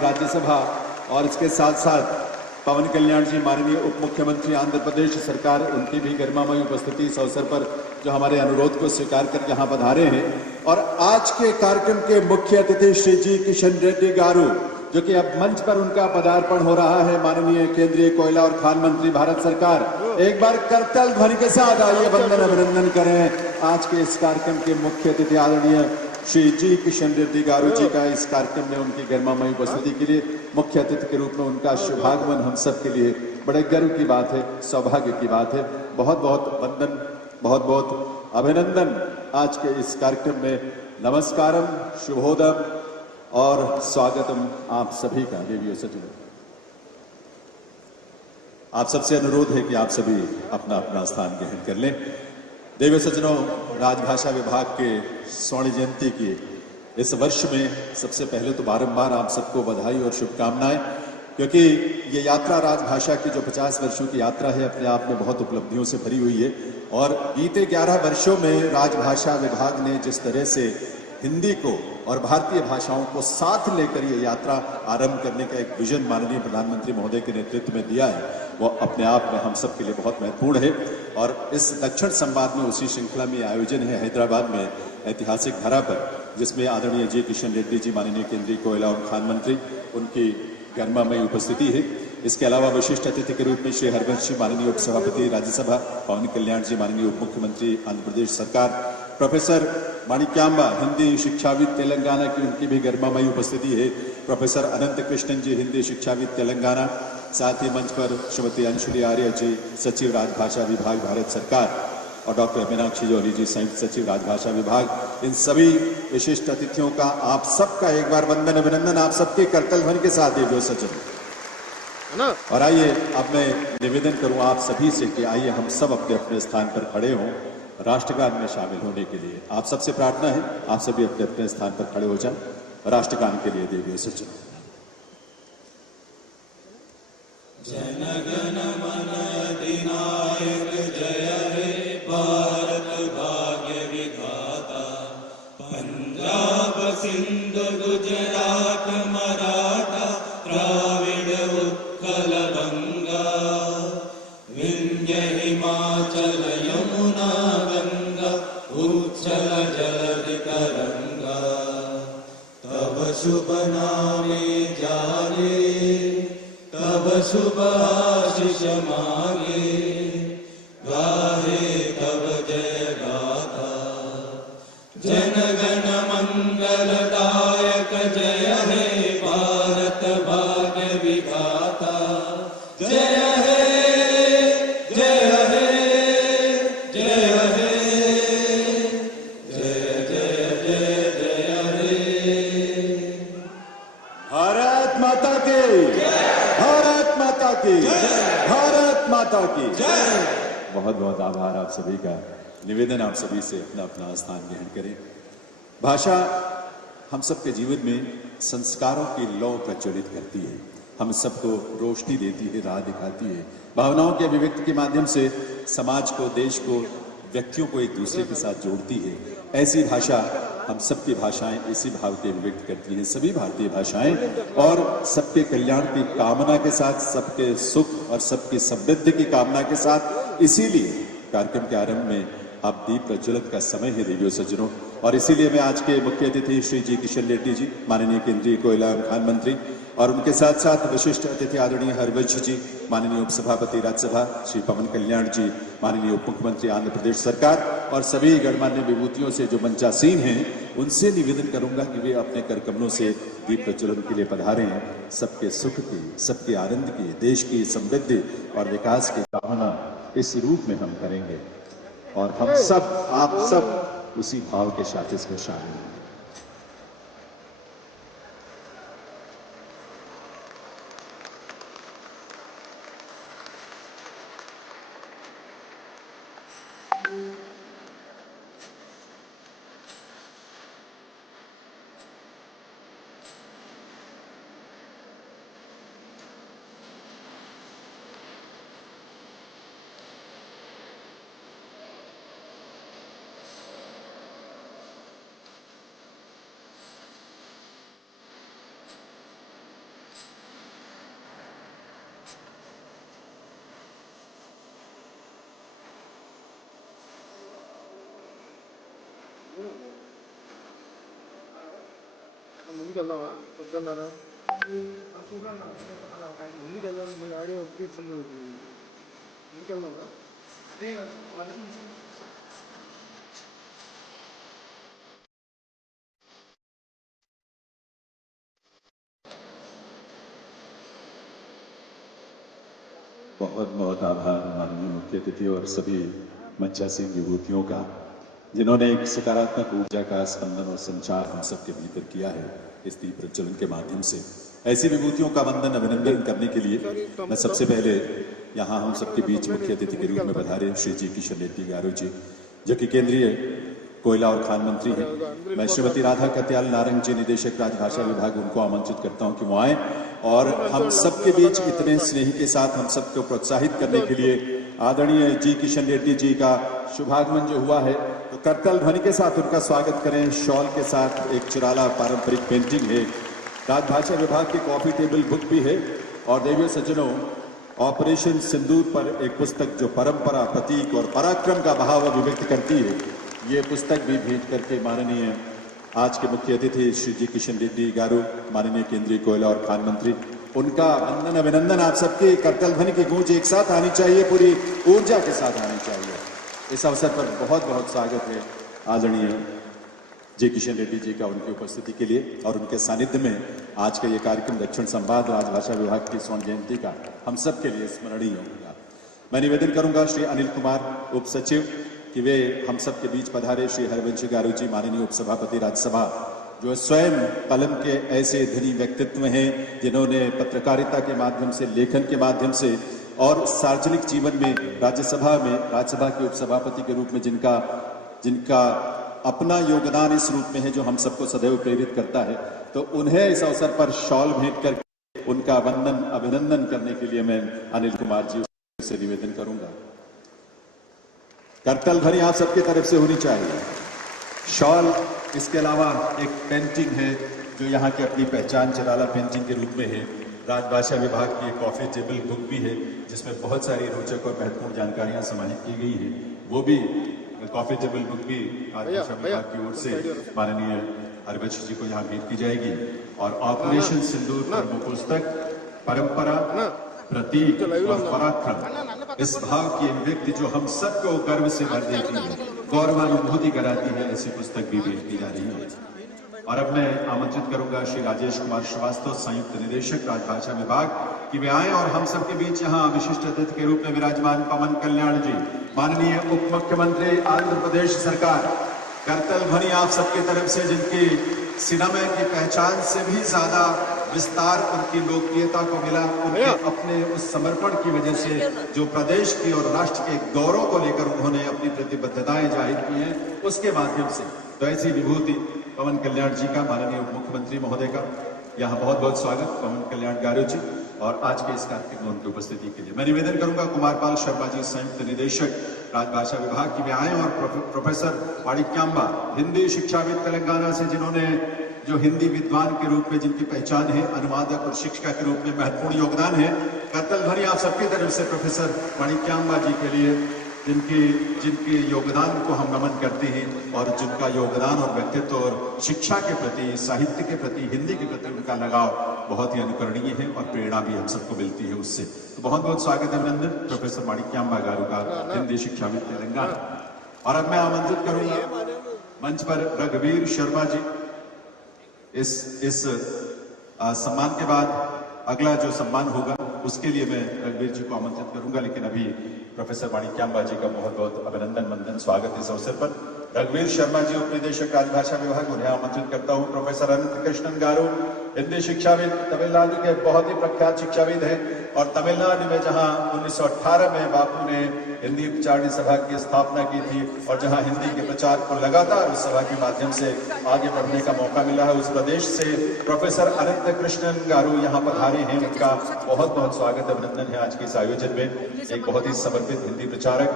राज्यसभा और इसके साथ साथ पवन कल्याण जी माननीय उप मुख्यमंत्री आंध्र प्रदेश सरकार, उनकी भी गरिमामयी उपस्थिति इस अवसर पर जो हमारे अनुरोध को स्वीकार कर यहाँ पधारे हैं। और आज के कार्यक्रम के मुख्य अतिथि श्री जी किशन रेड्डी गारू, जो कि अब मंच पर उनका पदार्पण हो रहा है, माननीय केंद्रीय कोयला और खान मंत्री भारत सरकार। एक बार करताल ध्वनि के साथ आइए वंदन अभिनंदन करें आज के इस कार्यक्रम के मुख्य अतिथि आदरणीय श्री जी किशन रेड्डी गारू जी का। इस कार्यक्रम में उनकी गरिमामयी उपस्थिति के लिए मुख्य अतिथि के रूप में उनका शुभागमन हम सब के लिए बड़े गर्व की बात है, सौभाग्य की बात है। बहुत बहुत वंदन, बहुत बहुत अभिनंदन आज के इस कार्यक्रम में। नमस्कारम, शुभोदम और स्वागतम आप सभी का। देवियों सज्जनों, आप सबसे अनुरोध है कि आप सभी अपना अपना स्थान ग्रहण कर लें। देवियों सज्जनों, राजभाषा विभाग के स्वर्ण जयंती की इस वर्ष में सबसे पहले तो बारंबार आप सबको बधाई और शुभकामनाएं, क्योंकि ये यात्रा राजभाषा की जो 50 वर्षों की यात्रा है, अपने आप में बहुत उपलब्धियों से भरी हुई है। और बीते 11 वर्षों में राजभाषा विभाग ने जिस तरह से हिंदी को और भारतीय भाषाओं को साथ लेकर ये यात्रा आरंभ करने का एक विजन माननीय प्रधानमंत्री महोदय के नेतृत्व में दिया है, वो अपने आप में हम सब के लिए बहुत महत्वपूर्ण है। और इस दक्षिण संवाद में उसी श्रृंखला में आयोजन है हैदराबाद में ऐतिहासिक धरा पर, जिसमें आदरणीय जी किशन रेड्डी जी माननीय केंद्रीय कोयला और खान मंत्री, उनकी गरिमामयी उपस्थिति है। इसके अलावा विशिष्ट अतिथि के रूप में श्री हरवंश जी माननीय उपसभापति राज्यसभा, पवन कल्याण जी माननीय उप मुख्यमंत्री आंध्र प्रदेश सरकार, प्रोफेसर माणिक्यांबा हिंदी शिक्षाविद तेलंगाना की, उनकी भी गरिमामयी उपस्थिति है। प्रोफेसर अनंत कृष्णन जी हिंदी शिक्षाविद तेलंगाना, साथ ही मंच पर श्रीमती अंशुली आर्य जी सचिव राजभाषा विभाग भारत सरकार और डॉक्टर मीनाक्षी जोली जी संयुक्त सचिव राजभाषा विभाग। इन सभी विशिष्ट अतिथियों का आप सबका एक बार वंदन अभिनंदन आप सबके करतल ध्वनि के साथ देवियों सज्जन। और आइए अब मैं निवेदन करूं आप सभी से कि आइए हम सब अपने अपने स्थान पर खड़े हों राष्ट्रगान में शामिल होने के लिए। आप सबसे प्रार्थना है, आप सभी अपने अपने स्थान पर खड़े हो जाएं राष्ट्रगान के लिए। देवियों सज्जन। जनगण मन अधिनायक जय हे भारत भाग्य विधाता, पंजाब सिंध गुजरात मराठा द्राविड़ उत्कल गंगा, विंध्य हिमाचल यमुना गंगा उच्चल जलधि तरंगा, तब शुभ नामे जागे तब शुभ आशीष मांगे, गाहे तब जय गाथा। जनगण मंगलदायक जय हे भारत भाग्य विधाता, जय हे जय हे जय हे जय जय जय जय हे। भारत माता की, भारत माता की, भारत माता की। बहुत बहुत आभार आप सभी का। निवेदन आप सभी से अपना अपना स्थान ग्रहण करें। भाषा हम सबके जीवन में संस्कारों की लौ प्रज्वलित करती है, हम सबको रोशनी देती है, राह दिखाती है। भावनाओं के अभिव्यक्ति के माध्यम से समाज को, देश को, व्यक्तियों को एक दूसरे के साथ जोड़ती है। ऐसी भाषा हम सबकी भाषाएं इसी भाव के अभिव्यक्त करती हैं, सभी भारतीय भाषाएं, और सबके कल्याण की कामना के साथ, सबके सुख और सबकी समृद्धि की कामना के साथ। इसीलिए कार्यक्रम के आरंभ में आप दीप प्रज्वलन का समय है देवियों सज्जनों। और इसीलिए मैं आज के मुख्य अतिथि श्री जी किशन रेड्डी जी माननीय केंद्रीय कोयला और खान मंत्री, और उनके साथ साथ विशिष्ट अतिथि आदरणीय हरवंश जी माननीय उपसभापति राज्यसभा, श्री पवन कल्याण जी माननीय उप मुख्यमंत्री आंध्र प्रदेश सरकार, और सभी गणमान्य विभूतियों से जो मंचासीन हैं, उनसे निवेदन करूंगा कि वे अपने कर कमलों से दीप प्रज्वलन के लिए पधारें। सबके सुख की, सबके आनंद की, देश की समृद्धि और विकास की कामना इस रूप में हम करेंगे, और हम सब, आप सब उसी भाव के साथ इसमें शामिल हैं। ముందుకెళ్దామా వద్దన్నారా ముందుకెళ్దాం మీ ఆడియో ముందుకెళ్దామా बहुत बहुत आभार माननीय मुख्य अतिथि और सभी मंचासीन विभूतियों का, जिन्होंने एक सकारात्मक ऊर्जा का स्पंदन और संचार हम सबके भीतर किया है इस दीप प्रज्वलन के माध्यम से। ऐसी विभूतियों का वंदन अभिनंदन करने के लिए मैं सबसे पहले यहाँ हम सबके बीच मुख्य अतिथि के रूप में पधारे श्री जी किशन रेड्डी गारू जी, जो कि केंद्रीय कोयला और खान मंत्री हैं। मैं श्रीमती राधा कत्याल नारंग जी, निदेशक राजभाषा विभाग, उनको आमंत्रित करता हूं कि वो आए और हम सबके बीच इतने स्नेह के साथ हम सबको प्रोत्साहित करने के लिए आदरणीय जी किशन रेड्डी जी का शुभागमन जो हुआ है, तो करताल ध्वनि के साथ उनका स्वागत करें। शॉल के साथ एक चिराला पारंपरिक पेंटिंग है, राजभाषा विभाग की कॉफी टेबल बुक भी है और देवियों सज्जनों, ऑपरेशन सिंदूर पर एक पुस्तक जो परंपरा, प्रतीक और पराक्रम का भाव अभिव्यक्त करती है, ये पुस्तक भी भेंट करके माननीय आज के मुख्य अतिथि श्री जी किशन रेड्डी गारू, माननीय केंद्रीय कोयला और खान मंत्री, उनका वंदन अभिनंदन आप सबके करताल ध्वनि की गूंज एक साथ आनी चाहिए, पूरी ऊर्जा के साथ आनी चाहिए। इस अवसर पर बहुत बहुत स्वागत है आदरणीय जी किशन रेड्डी जी का उनकी उपस्थिति के लिए और उनके सानिध्य में आज का ये कार्यक्रम दक्षिण संवाद राजभाषा विभाग की स्वर्ण जयंती का हम सब के लिए स्मरणीय होगा। मैं निवेदन करूंगा श्री अनिल कुमार उप सचिव कि वे हम सब के बीच पधारे। श्री हरवंश गारू जी, माननीय उपसभापति राज्यसभा, जो स्वयं कलम के ऐसे धनी व्यक्तित्व हैं जिन्होंने पत्रकारिता के माध्यम से, लेखन के माध्यम से और सार्वजनिक जीवन में राज्यसभा के उपसभापति के रूप में जिनका अपना योगदान इस रूप में है जो हम सबको सदैव प्रेरित करता है, तो उन्हें इस अवसर पर शॉल भेंट करके उनका वंदन अभिनंदन करने के लिए मैं अनिल कुमार जी से निवेदन करूंगा। करताल ध्वनि आप सबकी तरफ से होनी चाहिए। शॉल, इसके अलावा एक पेंटिंग है जो यहाँ की अपनी पहचान चिराला पेंटिंग के रूप में है। राजभाषा विभाग की एक कॉफी टेबल बुक भी है जिसमें बहुत सारी रोचक और महत्वपूर्ण जानकारियां समाहित की गई है। वो भी कॉफी टेबल बुक भी राजभाषा विभाग की ओर से माननीय हरवंश जी को यहाँ भेंट की जाएगी। और ऑपरेशन सिंदूर पर वो पुस्तक परंपरा, प्रतीक और पराक्रम, इस भाव की अभिव्यक्ति जो हम सबको गर्व से भर देती है, गौरवानुभूति कराती है, ऐसी पुस्तक भी भेंट की जा रही है। और अब मैं आमंत्रित करूंगा श्री राजेश कुमार श्रीवास्तव, संयुक्त निदेशक राजभाषा विभाग, कि वे आए और हम सबके बीच यहाँ विशिष्ट अतिथि के रूप में विराजमान पवन कल्याण जी, माननीय उप मुख्यमंत्री आंध्र प्रदेश सरकार, करताल ध्वनि आप सबके तरफ से, जिनकी सिनेमा की पहचान से भी ज्यादा विस्तार उनकी लोकप्रियता को मिला, उनके अपने उस समर्पण की वजह से जो प्रदेश की और राष्ट्र के गौरव को लेकर उन्होंने अपनी प्रतिबद्धताएं जाहिर की हैं, उसके माध्यम से। तो ऐसी विभूति पवन कल्याण जी का, माननीय उप मुख्यमंत्री महोदय का यहाँ बहुत बहुत स्वागत, पवन कल्याण गारू जी, और आज के इस कार्यक्रम में उनकी उपस्थिति के लिए मैं निवेदन करूंगा कुमारपाल शर्मा जी, संयुक्त निदेशक राजभाषा विभाग, की वे आए और प्रोफेसर माणिक्यांबा, हिंदी शिक्षाविद तेलंगाना से, जिन्होंने जो हिंदी विद्वान के रूप में जिनकी पहचान है, अनुवादक और शिक्षिका के रूप में महत्वपूर्ण योगदान है। करताल ध्वनि आप सबकी तरफ से प्रोफेसर माणिक्यांबा जी के लिए, जिनके योगदान को हम नमन करते हैं और जिनका योगदान और व्यक्तित्व और शिक्षा के प्रति, साहित्य के प्रति, हिंदी के प्रति उनका लगाव बहुत ही अनुकरणीय है और प्रेरणा भी हम सबको मिलती है उससे। तो बहुत बहुत स्वागत, अभिनंदन प्रोफेसर माणिक्यांबा गारू का, हिंदी शिक्षाविद तेलंगाना। और अब मैं आमंत्रित करूंगा मंच पर रघुवीर शर्मा जी। इस सम्मान के बाद अगला जो सम्मान होगा उसके लिए मैं रघुवीर जी को आमंत्रित करूंगा, लेकिन अभी प्रोफेसर माणिक्यांबा जी का बहुत बहुत अभिनंदन, वंदन, स्वागत इस अवसर पर। रघुवीर शर्मा जी, उप निदेशक राजभाषा विभाग, उन्हें आमंत्रित करता हूं। प्रोफेसर अनंत कृष्णन गारू, हिंदी शिक्षाविद, तमिलनाडु के बहुत ही प्रख्यात शिक्षाविद हैं और तमिलनाडु में जहां 1918 में बापू ने हिंदी उच्चारण सभा की स्थापना की थी और जहां हिंदी के प्रचार को लगातार उस सभा के माध्यम से आगे बढ़ने का मौका मिला है, उस प्रदेश से प्रोफेसर अनंत कृष्णन गारू यहाँ पधारे हैं। उनका बहुत बहुत स्वागत, अभिनंदन है आज के इस आयोजन में। एक बहुत ही समर्पित हिंदी प्रचारक